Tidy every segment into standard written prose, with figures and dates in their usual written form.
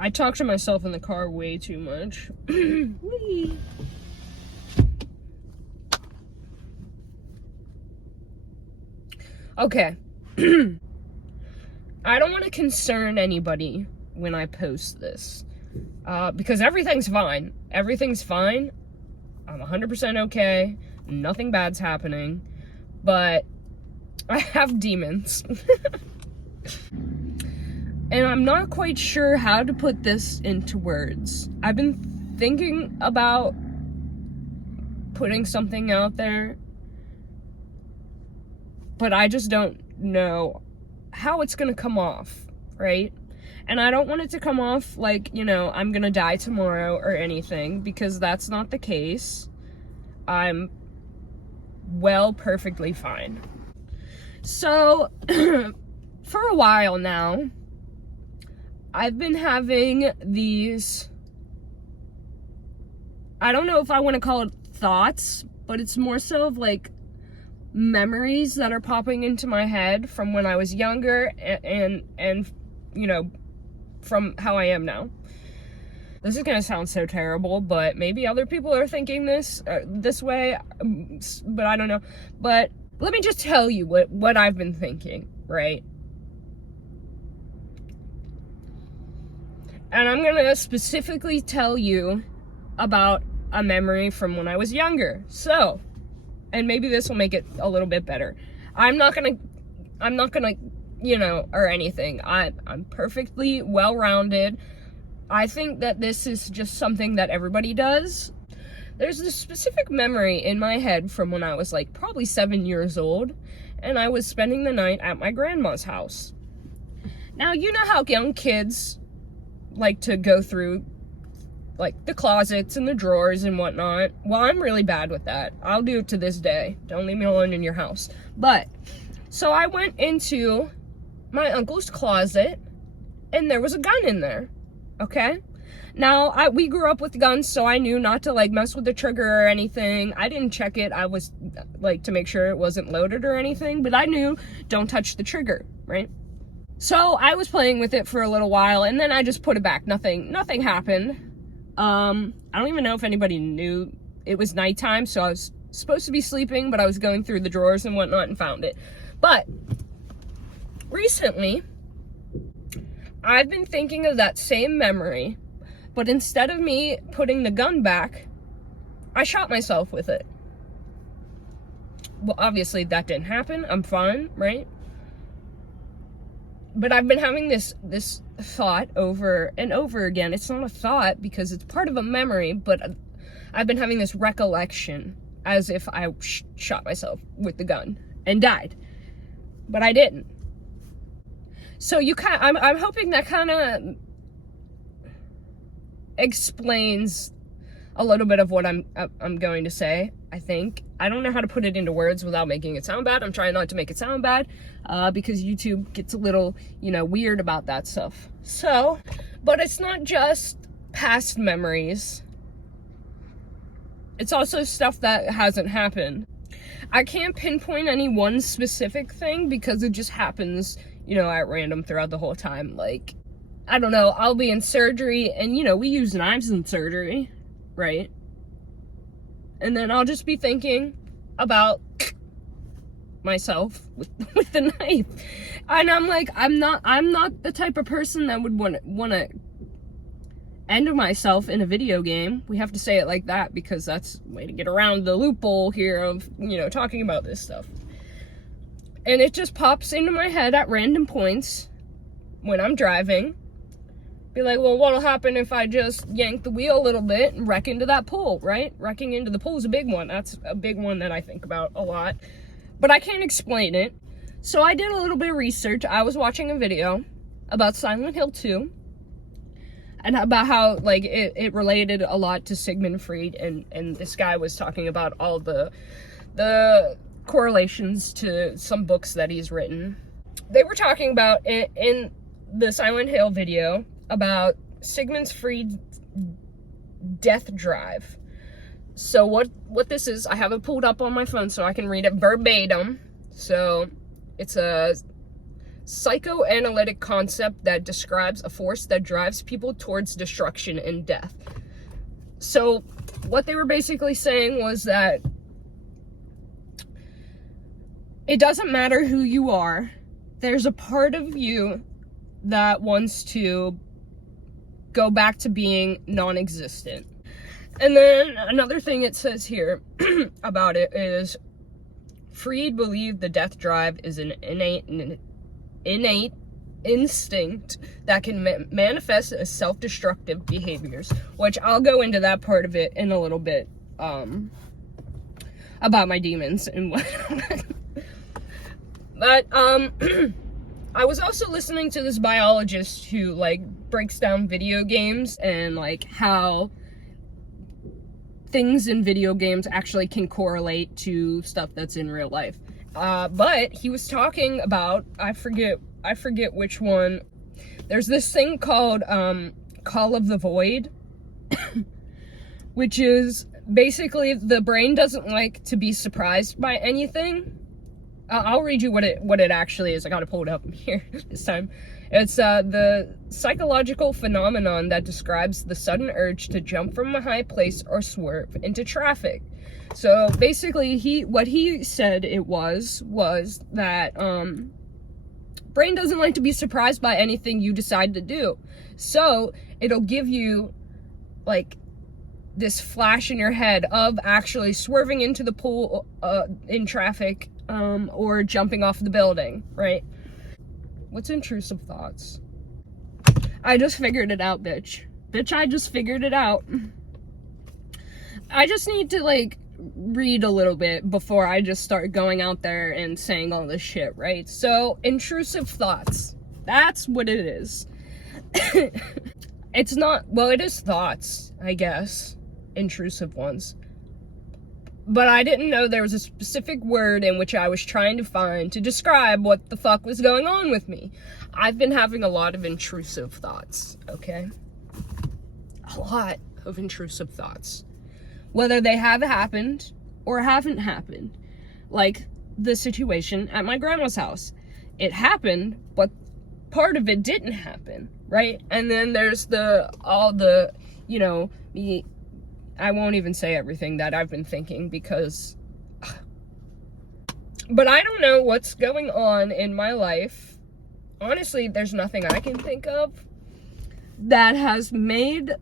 I talk to myself in the car way too much. Whee! Okay. I don't want to concern anybody when I post this. Because everything's fine. Everything's fine. I'm 100% okay. Nothing bad's happening. But I have demons. And I'm not quite sure how to put this into words. I've been thinking about putting something out there, but I just don't know how it's gonna come off, right? And I don't want it to come off like, you know, I'm gonna die tomorrow or anything, because that's not the case. I'm perfectly fine. So, for a while now, I've been having these, I don't know if I want to call it thoughts, but it's more so of like memories that are popping into my head from when I was younger and you know, from how I am now. This is gonna sound so terrible, but maybe other people are thinking this way, but I don't know. But let me just tell you what I've been thinking, right? And I'm gonna specifically tell you about a memory from when I was younger. So, and maybe this will make it a little bit better. I'm not gonna, you know, or anything. I'm perfectly well-rounded. I think that this is just something that everybody does. There's this specific memory in my head from when I was like probably 7 years old, and I was spending the night at my grandma's house. Now, you know how young kids like to go through like the closets and the drawers and whatnot. Well, I'm really bad with that. I'll do it to this day. Don't leave me alone in your house. But so I went into my uncle's closet and there was a gun in there. Okay? Now, we grew up with guns, so I knew not to like mess with the trigger or anything. I didn't check it. I was like to make sure it wasn't loaded or anything, but I knew don't touch the trigger, right? So I was playing with it for a little while, and then I just put it back. Nothing happened. I don't even know if anybody knew it was nighttime, so I was supposed to be sleeping, but I was going through the drawers and whatnot and found it. But recently, I've been thinking of that same memory, but instead of me putting the gun back, I shot myself with it. Well, obviously that didn't happen. I'm fine, right? But I've been having this thought over and over again. It's not a thought because it's part of a memory, but I've been having this recollection as if I shot myself with the gun and died. But I didn't. So I'm hoping that kind of explains a little bit of what I'm going to say, I think. I don't know how to put it into words without making it sound bad. I'm trying not to make it sound bad, because YouTube gets a little, you know, weird about that stuff. So, but it's not just past memories. It's also stuff that hasn't happened. I can't pinpoint any one specific thing because it just happens, you know, at random throughout the whole time. Like, I don't know, I'll be in surgery and, you know, we use knives in surgery, right? And then I'll just be thinking about myself with the knife. And I'm like, I'm not the type of person that would want to end myself in a video game. We have to say it like that because that's a way to get around the loophole here of, you know, talking about this stuff. And it just pops into my head at random points when I'm driving. Be like, well, what'll happen if I just yank the wheel a little bit and wreck into that pool, right? Wrecking into the pool is a big one. That's a big one that I think about a lot. But I can't explain it. So I did a little bit of research. I was watching a video about Silent Hill 2. And about how, like, it related a lot to Sigmund Freud. And this guy was talking about all the correlations to some books that he's written. They were talking about, in the Silent Hill video, about Sigmund Freud's death drive. So what this is, I have it pulled up on my phone so I can read it verbatim. So it's a psychoanalytic concept that describes a force that drives people towards destruction and death. So what they were basically saying was that it doesn't matter who you are, there's a part of you that wants to go back to being non-existent. And then another thing it says here about it is, Freud believed the death drive is an innate instinct that can manifest as self-destructive behaviors, which I'll go into that part of it in a little bit, about my demons and whatnot. But I was also listening to this biologist who like breaks down video games and like how things in video games actually can correlate to stuff that's in real life. But he was talking about, I forget which one. There's this thing called Call of the Void, which is basically the brain doesn't like to be surprised by anything. I'll read you what it actually is. I gotta pull it up here this time. It's the psychological phenomenon that describes the sudden urge to jump from a high place or swerve into traffic. So basically, what he said it was that brain doesn't like to be surprised by anything you decide to do. So it'll give you like this flash in your head of actually swerving into the pool in traffic, or jumping off the building, right? What's intrusive thoughts? I just figured it out, bitch. Bitch, I just figured it out. I just need to, like, read a little bit before I just start going out there and saying all this shit, right? So, intrusive thoughts. That's what it is. It's not, well, it is thoughts, I guess. Intrusive ones. But I didn't know there was a specific word in which I was trying to find to describe what the fuck was going on with me. I've been having a lot of intrusive thoughts, okay? A lot of intrusive thoughts. Whether they have happened or haven't happened. Like the situation at my grandma's house. It happened, but part of it didn't happen, right? And then there's all the, you know, I won't even say everything that I've been thinking because, but I don't know what's going on in my life. Honestly, there's nothing I can think of that has made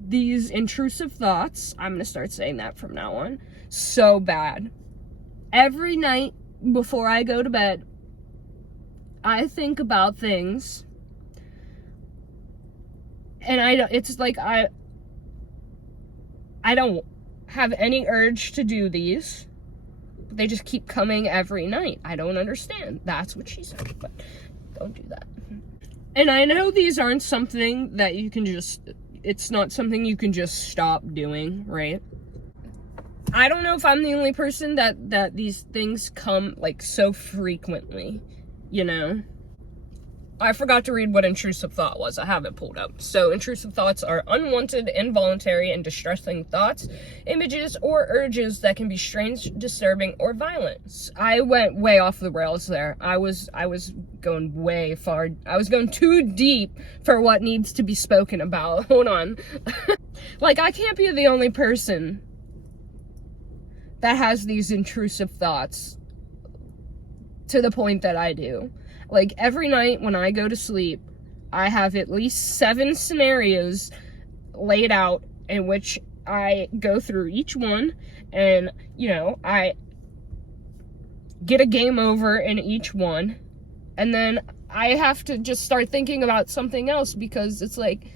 these intrusive thoughts, I'm going to start saying that from now on, so bad. Every night before I go to bed, I think about things, and it's like I don't have any urge to do these, but they just keep coming every night. I don't understand. That's what she said, but don't do that. And I know these aren't something that you can just, it's not something you can just stop doing, right? I don't know if I'm the only person that these things come like so frequently, you know? I forgot to read what intrusive thought was. I have it pulled up. So intrusive thoughts are unwanted, involuntary, and distressing thoughts, images, or urges that can be strange, disturbing, or violent. I went way off the rails there. I was going way far. I was going too deep for what needs to be spoken about. Hold on. Like, I can't be the only person that has these intrusive thoughts to the point that I do. Like, every night when I go to sleep, I have at least 7 scenarios laid out in which I go through each one, and, you know, I get a game over in each one, and then I have to just start thinking about something else, because it's like,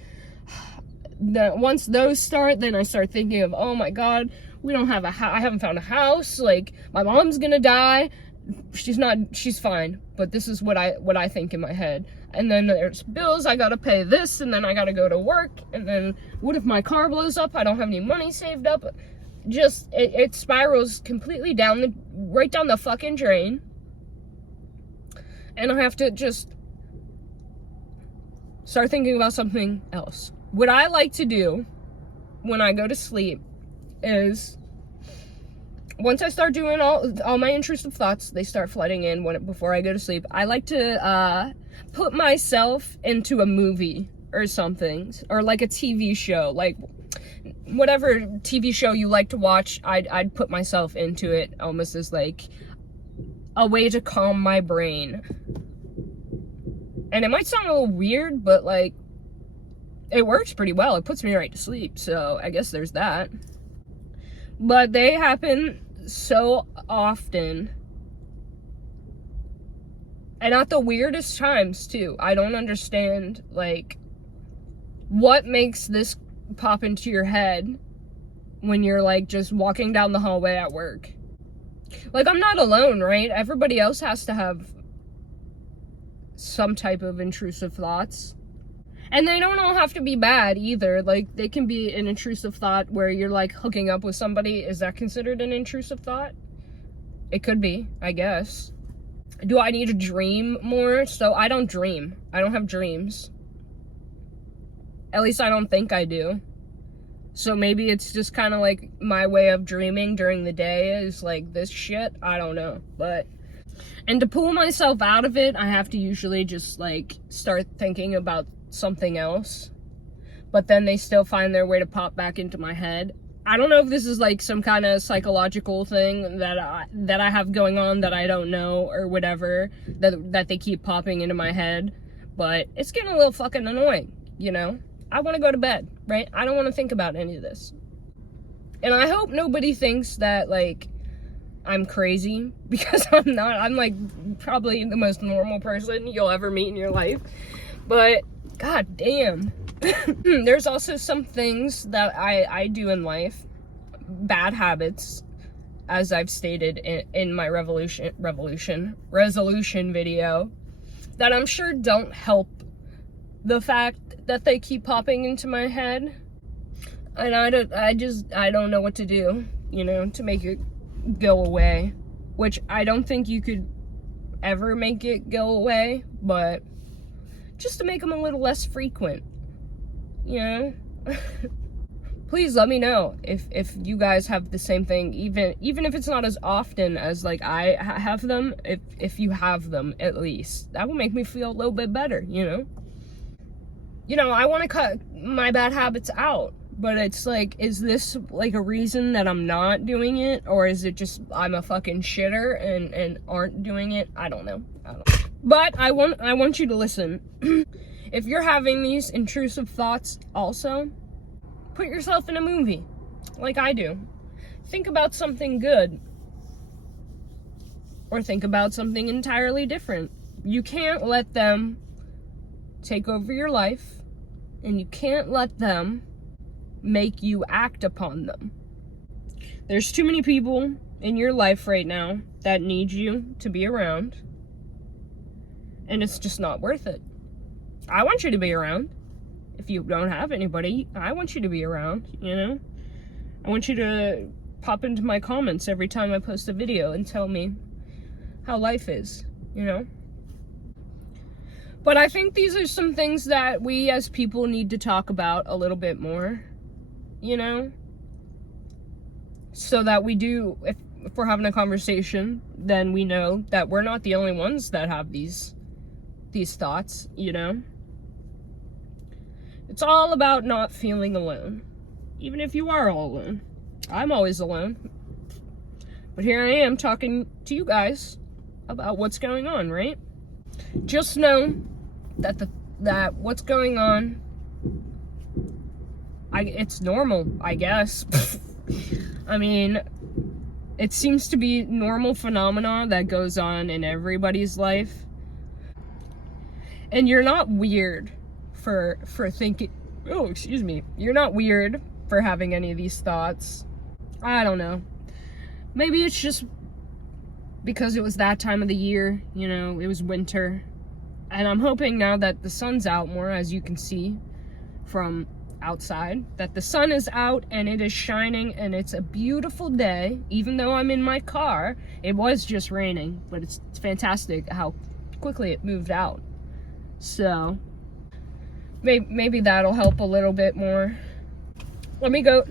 once those start, then I start thinking of, oh my god, we don't have I haven't found a house, like, my mom's gonna die. She's fine, but this is what I think in my head. And then there's bills, I gotta pay this, and then I gotta go to work, and then what if my car blows up? I don't have any money saved up. Just, it spirals completely right down the fucking drain. And I have to just start thinking about something else. What I like to do when I go to sleep is once I start doing all my intrusive thoughts, they start flooding in before I go to sleep. I like to put myself into a movie or something, or like a TV show, like whatever TV show you like to watch. I'd put myself into it almost as like a way to calm my brain. And it might sound a little weird, but like it works pretty well. It puts me right to sleep, so I guess there's that. But they happen so often, and at the weirdest times too. I don't understand, like, what makes this pop into your head when you're like just walking down the hallway at work. Like, I'm not alone, right? Everybody else has to have some type of intrusive thoughts. And they don't all have to be bad either. Like, they can be an intrusive thought where you're like hooking up with somebody. Is that considered an intrusive thought? It could be, I guess. Do I need to dream more? So I don't dream. I don't have dreams. At least I don't think I do. So maybe it's just kind of like my way of dreaming during the day is like this shit. I don't know. And to pull myself out of it, I have to usually just like start thinking about something else. But then they still find their way to pop back into my head. I don't know if this is like some kind of psychological thing that I have going on that I don't know or whatever, that they keep popping into my head. But it's getting a little fucking annoying, you know? I want to go to bed, right? I don't want to think about any of this. And I hope nobody thinks that, like, I'm crazy, because I'm not. I'm, like, probably the most normal person you'll ever meet in your life. But, god damn. There's also some things that I do in life, bad habits, as I've stated in my resolution video, that I'm sure don't help the fact that they keep popping into my head. And I don't know what to do, you know, to make it go away. Which I don't think you could ever make it go away, but just to make them a little less frequent, you know? Please let me know if you guys have the same thing, even if it's not as often as like I have them. If you have them, at least that will make me feel a little bit better, you know? You know, I want to cut my bad habits out, but it's like, is this like a reason that I'm not doing it, or is it just I'm a fucking shitter and aren't doing it? I don't know. But I want you to listen. If you're having these intrusive thoughts also, put yourself in a movie, like I do. Think about something good, or think about something entirely different. You can't let them take over your life, and you can't let them make you act upon them. There's too many people in your life right now that need you to be around, and it's just not worth it. I want you to be around. If you don't have anybody, I want you to be around, you know? I want you to pop into my comments every time I post a video and tell me how life is, you know? But I think these are some things that we as people need to talk about a little bit more, you know? So that we do, if we're having a conversation, then we know that we're not the only ones that have these thoughts, you know? It's all about not feeling alone. Even if you are all alone. I'm always alone. But here I am talking to you guys about what's going on, right? Just know that what's going on, it's normal, I guess. I mean, it seems to be normal phenomena that goes on in everybody's life. And you're not weird for thinking, oh, excuse me. You're not weird for having any of these thoughts. I don't know. Maybe it's just because it was that time of the year, you know, it was winter. And I'm hoping now that the sun's out more, as you can see from outside, that the sun is out and it is shining and it's a beautiful day. Even though I'm in my car, it was just raining, but it's fantastic how quickly it moved out. So maybe that'll help a little bit more. Let me go.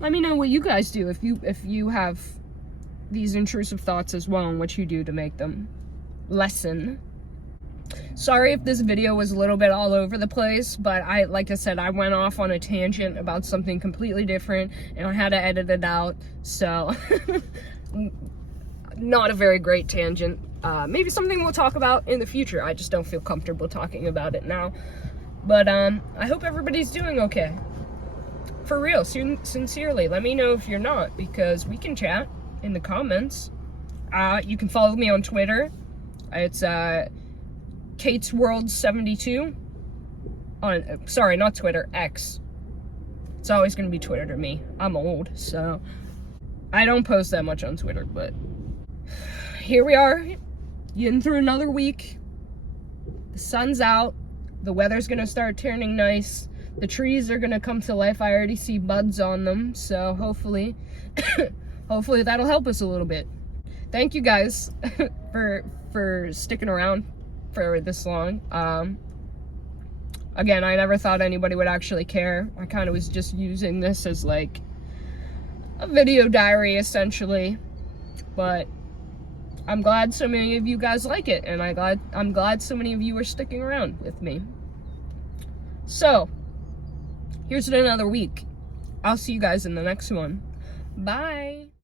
let me know what you guys do if you have these intrusive thoughts as well, and what you do to make them lessen. Sorry if this video was a little bit all over the place, but like I said, I went off on a tangent about something completely different, and I had to edit it out, so not a very great tangent. Maybe something we'll talk about in the future. I just don't feel comfortable talking about it now. But I hope everybody's doing okay. For real, sincerely, let me know if you're not, because we can chat in the comments. You can follow me on Twitter. It's Kate's World 72 on, sorry, not Twitter, X. It's always gonna be Twitter to me. I'm old, so I don't post that much on Twitter, but here we are, getting through another week. The sun's out, the weather's gonna start turning nice, the trees are gonna come to life. I already see buds on them, so hopefully hopefully that'll help us a little bit. Thank you guys for sticking around for this long. Again, I never thought anybody would actually care. I kind of was just using this as like a video diary essentially, but I'm glad so many of you guys like it, and I'm glad so many of you are sticking around with me. So here's another week. I'll see you guys in the next one. Bye.